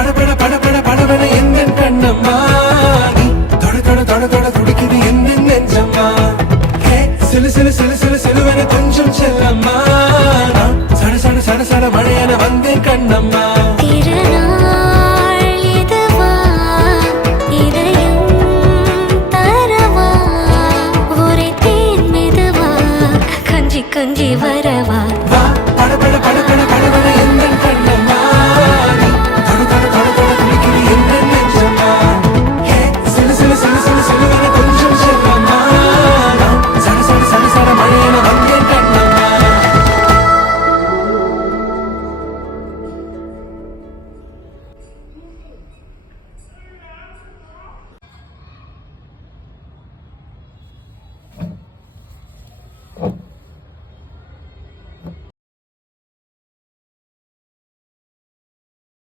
படபட படபட படபட எந்த கண்ணம்மா நீ தொட தொட தொட தொட துடிக்குது எந்த நெஞ்சம்மா ஹே சிலு சிலு சிலு சிலு சிலுவன கொஞ்சம் செல்லம்மா நான் சட சட சட சட மழையன வந்தேன் கண்ணம்மா திருநாள் இதுவா இதயம் தரவா ஒரே தேன் மெதுவா கஞ்சி கஞ்சி